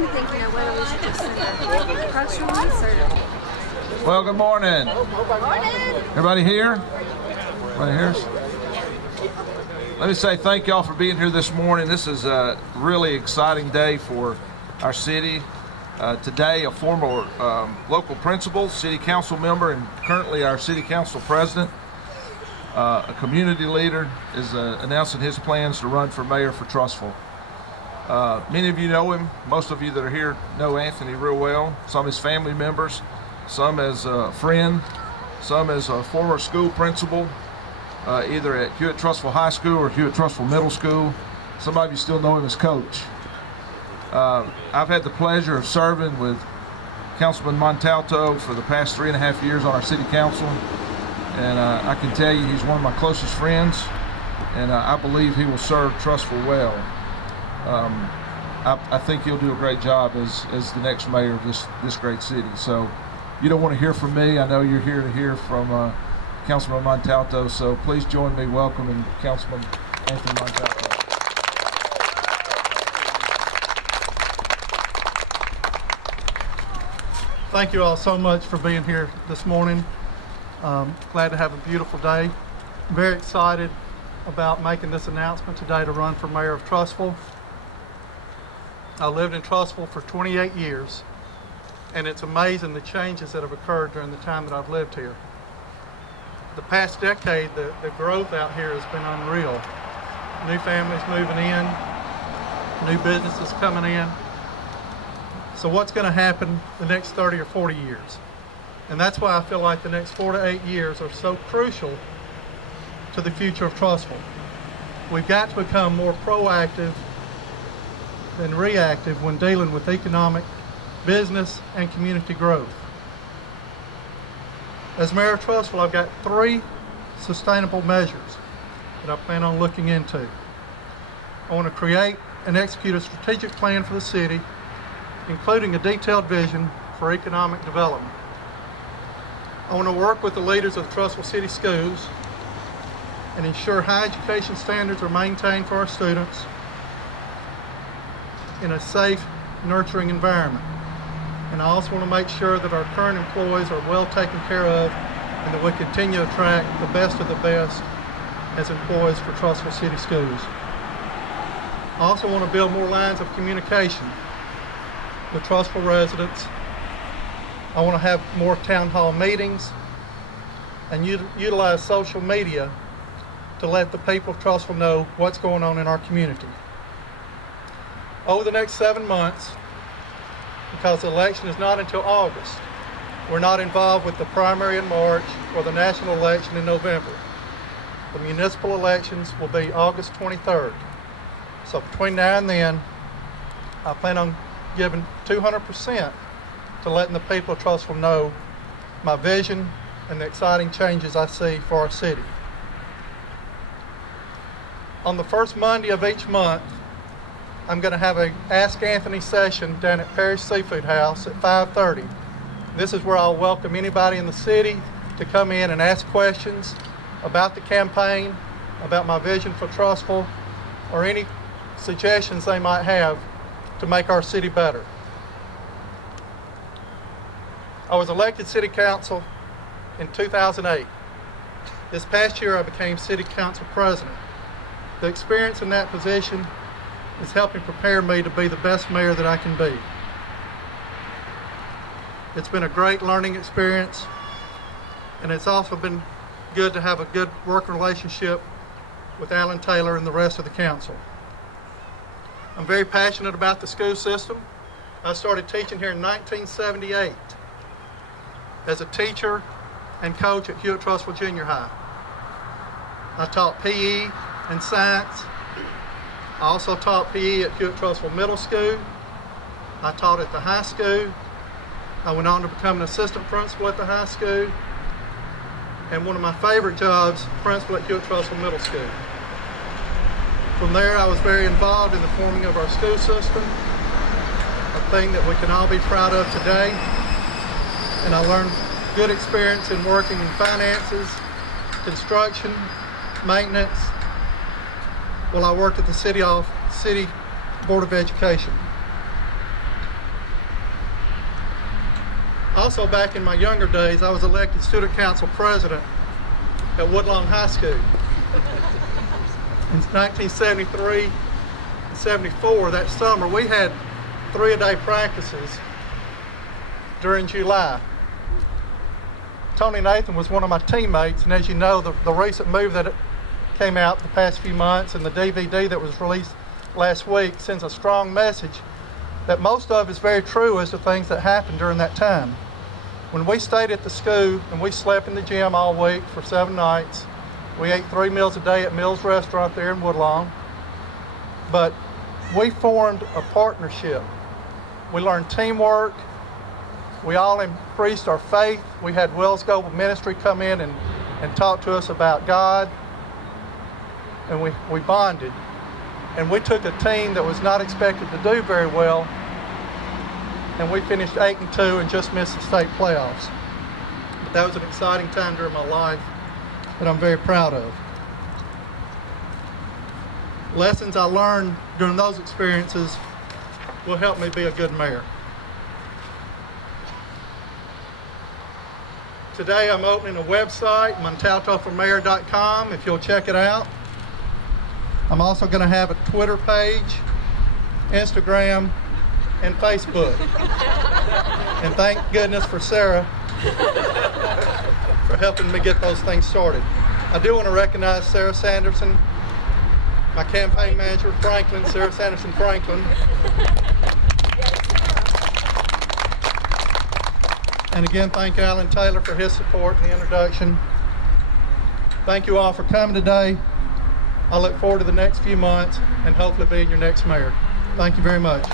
trying to think, whether we should just send a press release or... Well, good morning. Morning. Everybody here? Everybody here? Let me say thank y'all for being here this morning. This is a really exciting day for our city. Today, a former local principal, city council member, and currently our city council president, a community leader, is announcing his plans to run for mayor for Trussville. Many of you know him. Most of you that are here know Anthony real well. Some as family members, some as a friend, some as a former school principal, either at Hewitt-Trussville High School or Hewitt-Trussville Middle School. Some of you still know him as Coach. I've had the pleasure of serving with Councilman Montalto for the past 3.5 years on our city council, and I can tell you he's one of my closest friends, and I believe he will serve Trussville well. I think he'll do a great job as the next mayor of this great city. So you don't want to hear from me. I know you're here to hear from Councilman Montalto, so please join me welcoming Councilman Anthony Montalto. Thank you all so much for being here this morning. Glad to have a beautiful day. Very excited about making this announcement today to run for mayor of Trussville. I lived in Trussville for 28 years, and it's amazing the changes that have occurred during the time that I've lived here. The past decade, the growth out here has been unreal. New families moving in, new businesses coming in. So what's going to happen the next 30 or 40 years? And that's why I feel like the next 4 to 8 years are so crucial to the future of Trussville. We've got to become more proactive than reactive when dealing with economic, business, and community growth. As mayor of Trussville, I've got 3 sustainable measures that I plan on looking into. I want to create and execute a strategic plan for the city, including a detailed vision for economic development. I want to work with the leaders of the Trussville City Schools and ensure high education standards are maintained for our students in a safe, nurturing environment. And I also want to make sure that our current employees are well taken care of and that we continue to attract the best of the best as employees for Trussville City Schools. I also want to build more lines of communication with Trussville residents. I want to have more town hall meetings and utilize social media to let the people of Trussville know what's going on in our community. Over the next 7 months, because the election is not until August, we're not involved with the primary in March or the national election in November. The municipal elections will be August 23rd. So between now and then, I plan on giving 200% to letting the people of Trussville know my vision and the exciting changes I see for our city. On the first Monday of each month, I'm going to have a Ask Anthony session down at Parish Seafood House at 5:30. This is where I'll welcome anybody in the city to come in and ask questions about the campaign, about my vision for Trussville, or any suggestions they might have to make our city better. I was elected city council in 2008. This past year I became city council president. The experience in that position is helping prepare me to be the best mayor that I can be. It's been a great learning experience, and it's also been good to have a good working relationship with Alan Taylor and the rest of the council. I'm very passionate about the school system. I started teaching here in 1978 as a teacher and coach at Hewitt-Trussville Junior High. I taught PE and science. I also taught PE at Hewitt-Trussville Middle School. I taught at the high school. I went on to become an assistant principal at the high school, and one of my favorite jobs, principal at Hewitt-Trussville Middle School. From there, I was very involved in the forming of our school system, a thing that we can all be proud of today. And I learned good experience in working in finances, construction, maintenance, while I worked at the City Board of Education. Also, back in my younger days, I was elected student council president at Woodlawn High School. In 1973 and 74, that summer, we had 3-a-day practices during July. Tony Nathan was one of my teammates, and as you know, the recent movie that came out the past few months and the DVD that was released last week sends a strong message that most of is very true as to things that happened during that time. When we stayed at the school and we slept in the gym all week for 7 nights, we ate 3 meals a day at Mills Restaurant there in Woodlawn, but we formed a partnership. We learned teamwork. We all increased our faith. We had Wells Global Ministry come in and talk to us about God, and we bonded. And we took a team that was not expected to do very well, and we finished 8-2 and just missed the state playoffs. But that was an exciting time during my life that I'm very proud of. Lessons I learned during those experiences will help me be a good mayor. Today I'm opening a website, montaltoformayor.com, if you'll check it out. I'm also going to have a Twitter page, Instagram, and Facebook. And thank goodness for Sarah for helping me get those things started. I do want to recognize Sarah Sanderson, my campaign manager, Franklin, Sarah Sanderson Franklin. And again, thank Alan Taylor for his support in the introduction. Thank you all for coming today. I look forward to the next few months and hopefully being your next mayor. Thank you very much.